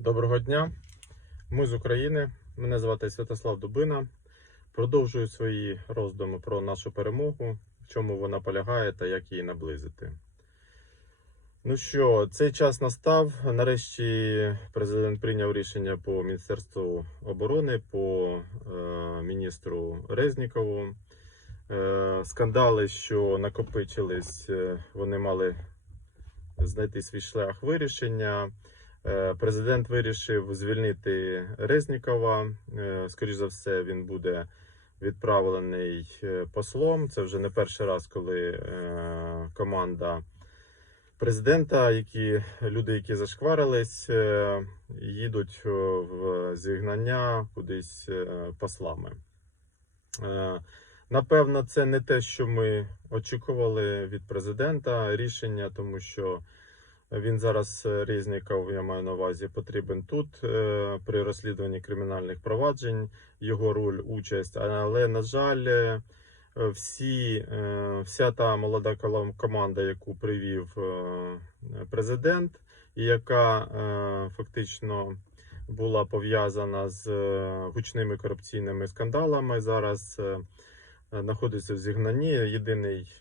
Доброго дня, ми з України. Мене звати Святослав Дубина. Продовжую свої роздуми про нашу перемогу, в чому вона полягає та як її наблизити. Ну що, цей час настав. Нарешті президент прийняв рішення по Міністерству оборони, по е, міністру Резнікову. Е, скандали, що накопичились, е, вони мали знайти свій шлях вирішення. Е, Президент вирішив звільнити Резнікова. Е, Скоріше за все, він буде відправлений е, послом. Це вже не перший раз, коли команда президента, які люди, які зашкварились, їдуть в зігнання кудись послами. Напевно, це не те, що ми очікували від президента рішення, тому що він зараз е, Резніков, я маю на увазі, потрібен тут е, при розслідуванні кримінальних проваджень, його роль, участь. Але на жаль, е, всі, вся та молода команда, яку привів президент, і яка фактично була пов'язана з гучними корупційними скандалами, зараз знаходиться в зігнанні. Єдиний,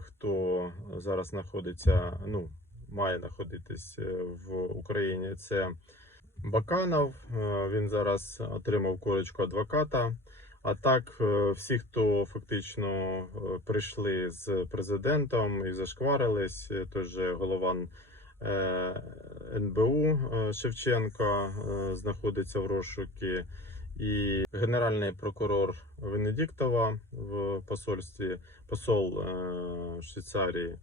хто зараз знаходиться, ну має знаходитись е, в Україні. Це Баканов. Е, Він зараз отримав корочку адвоката. А так, е, всі, хто фактично прийшли з президентом і зашкварились, же голова НБУ Шевченко е, знаходиться в розшукі, і генеральний прокурор Венедіктова в посольстві, посол Швейцарії.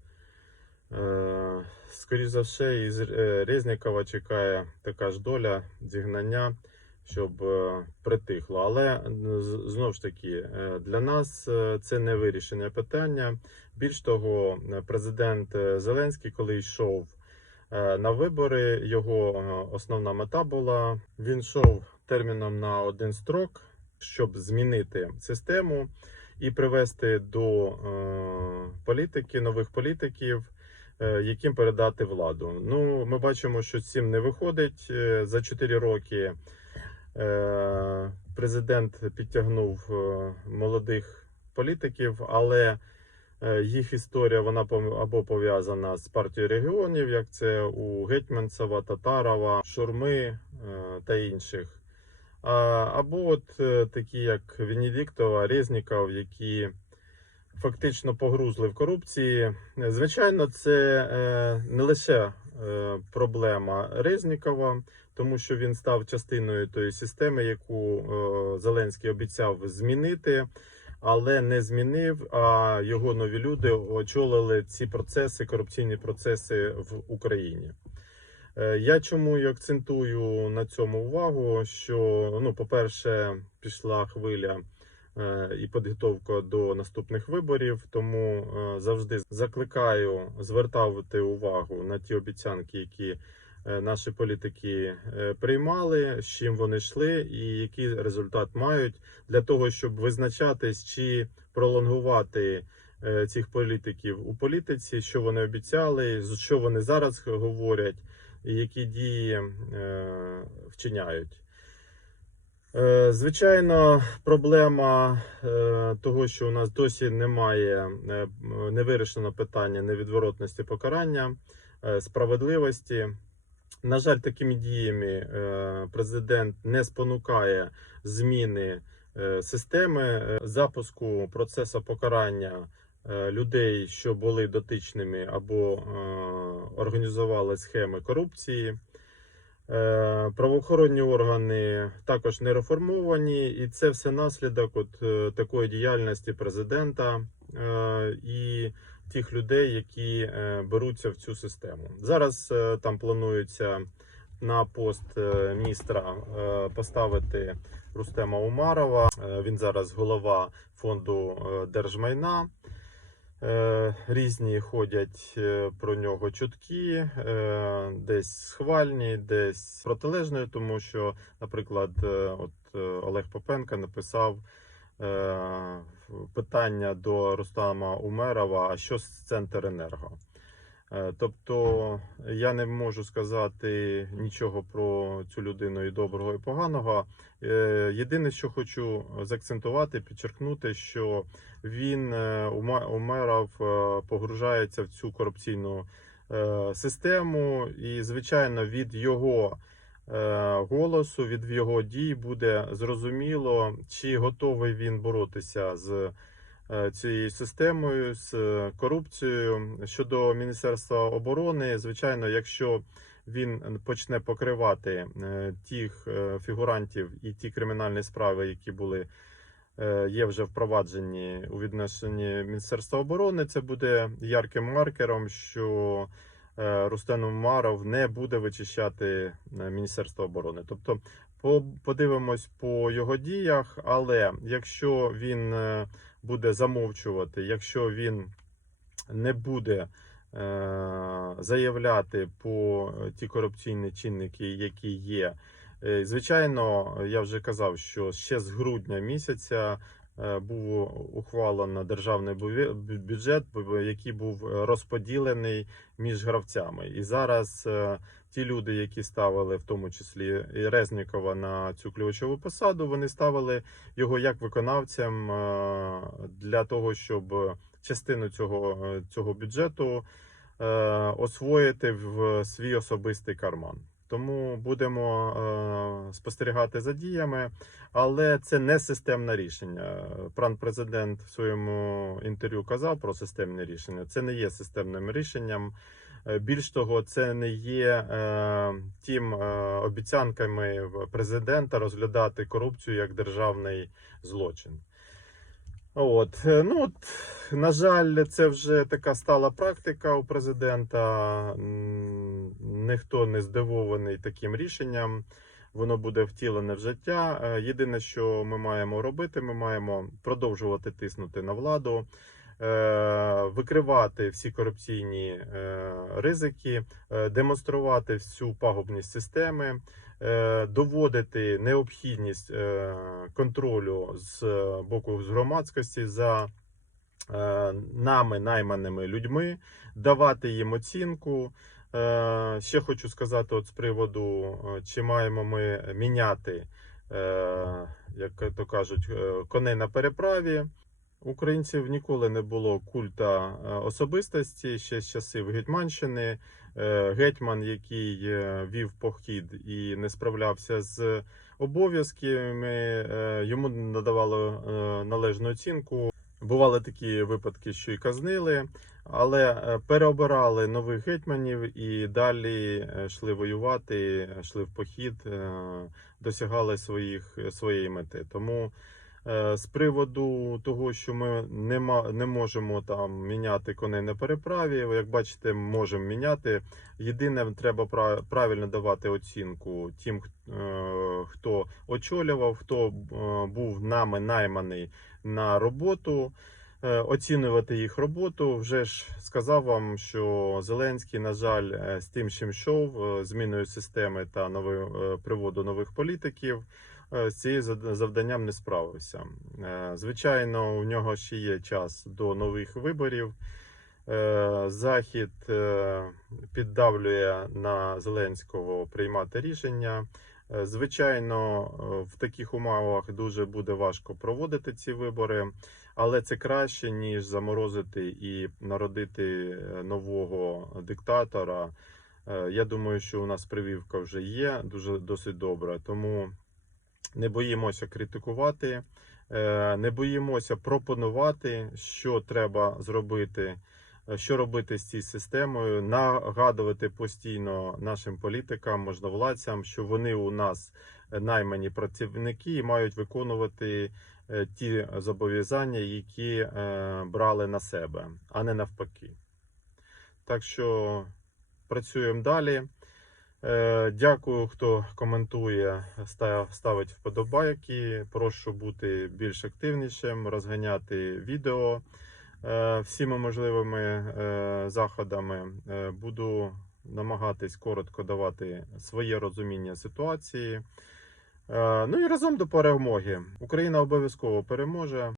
Е, Скоріше за все, із е, Резнікова чекає така ж доля зігнання, щоб е, притихло. Але знову ж таки, для нас е, це не вирішення питання. Більш того, е, президент е, Зеленський, коли йшов на вибори, його основна мета була: він йшов терміном на один строк, щоб змінити систему і привести до політики нових політиків яким передати владу. Ну, ми бачимо, що цим не виходить. Е, За 4 роки е, президент підтягнув е, молодих політиків, але е, їх історія вона або пов'язана з партією регіонів, як це у Гетьманцева, Татарова, Шурми е, та інших. Або от е, такі, як Венедіктова, Резніков, які фактично погрузли в корупції. Звичайно, це е, не лише е, проблема Резнікова, тому що він став частиною тої системи, яку е, Зеленський обіцяв змінити, але не змінив. А його нові люди очолили ці процеси, корупційні процеси в Україні. Я чому і акцентую на цьому увагу? Що ну, по-перше, пішла хвиля і підготовка до наступних виборів, тому е, завжди закликаю звертати увагу на ті обіцянки, які е, наші політики е, приймали, з чим вони йшли, і який результат мають для того, щоб визначатись чи пролонгувати. е, Цих політиків у політиці, що вони обіцяли, що вони зараз говорять, і які дії е, вчиняють. Е, Звичайно, проблема е, того, що у нас досі немає е, не вирішено питання невідворотності покарання, справедливості. На жаль, такими діями президент не спонукає зміни системи запуску процесу покарання людей, що були дотичними або організували схеми корупції. Е, Правоохоронні органи також не реформовані, і це все наслідок от е, такої діяльності президента е, і тих людей, які беруться в цю систему. Зараз там планується на пост міністра поставити Рустема Умарова. Він зараз голова фонду держмайна. Е, Різні ходять е, про нього чутки, е, десь схвальні, десь протилежні, тому що, наприклад, от Олег Попенко написав питання до Рустама Умерова: а що з Центренерго? Е, Тобто я не можу сказати нічого про цю людину і доброго, і поганого. Е, Єдине, що хочу заакцентувати, підчеркнути, що він е, у ма- у мерів е, погружається в цю корупційну е, систему, і, звичайно, від його е, голосу, від його дій буде зрозуміло, чи готовий він боротися з е, цією системою, з е, корупцією. Щодо Міністерства оборони, звичайно, якщо він почне покривати е, тих е, фігурантів і ті кримінальні справи, які були е, є вже впроваджені у відношенні Міністерства оборони, це буде ярким маркером, що е, Рустем Умаров не буде вичищати е, Міністерство оборони. Тобто, подивимось по його діях, але якщо він е, буде замовчувати, якщо він не буде е, заявляти по е, ті корупційні чинники, які є. Звичайно, я вже казав, що ще з грудня місяця був ухвалено державний бюджет, який був розподілений між гравцями. І зараз ті люди, які ставили в тому числі Резнікова на цю ключову посаду, вони ставили його як виконавцем е, для того, щоб частину цього, е, цього бюджету е, освоїти в свій особистий карман. Тому будемо спостерігати за діями, але це не системне рішення. Пан президент в своєму інтерв'ю казав про системне рішення. Це не є системним рішенням. Е, Більш того, це не є е, тим е, обіцянками президента розглядати корупцію як державний злочин. От, ну от, на жаль, це вже така стала практика у президента. Ніхто не здивований таким рішенням. Воно буде втілене в життя. Єдине, що ми маємо робити, ми маємо продовжувати тиснути на владу, викривати всі корупційні е, ризики, е, демонструвати всю пагубність системи, е, доводити необхідність е, контролю з боку з громадськості за е, нами найманими людьми, давати їм оцінку. Е, Ще хочу сказати, от з приводу, е, чи маємо ми міняти, е, як то кажуть, е, коней на переправі. Українців ніколи не було культа е, особистості ще з часів Гетьманщини. Е, Гетьман, який е, вів похід і не справлявся з обов'язками, йому надавали е, належну оцінку. Бували такі випадки, що і казнили, але переобирали нових гетьманів і далі йшли воювати, йшли в похід, досягали своїх, своєї мети. Тому з приводу того, що ми не, ма- не можемо там міняти коней на переправі, як бачите, можемо міняти. Єдине, треба пра- правильно давати оцінку тим, е, хто очолював, хто е, був нами найманий на роботу. е, Оцінювати їх роботу. Вже ж сказав вам, що Зеленський, на жаль, е, з тим, чим йшов, е, зміною системи та новою е, приводу нових політиків, е, з цією завданням не справився. Е, Звичайно, у нього ще є час до нових виборів. Е, Захід е, піддавлює на Зеленського приймати рішення. Е, Звичайно, е, в таких умовах дуже буде важко проводити ці вибори, але це краще ніж заморозити і народити е, нового диктатора. Е, Я думаю, що у нас прививка вже є дуже досить добра, тому не боїмося критикувати, е, не боїмося пропонувати, що треба зробити. е, Що робити з цією системою, нагадувати постійно нашим політикам, можновладцям, що вони у нас наймані працівники і мають виконувати е, ті зобов'язання, які брали на себе, а не навпаки. Так що працюємо далі. Е, Дякую, хто коментує, ста- ставить вподобайки. Прошу бути більш активнішим, розганяти відео е, всіми можливими е, заходами. Буду намагатись коротко давати своє розуміння ситуації. Ну і разом до перемоги. Україна обов'язково переможе.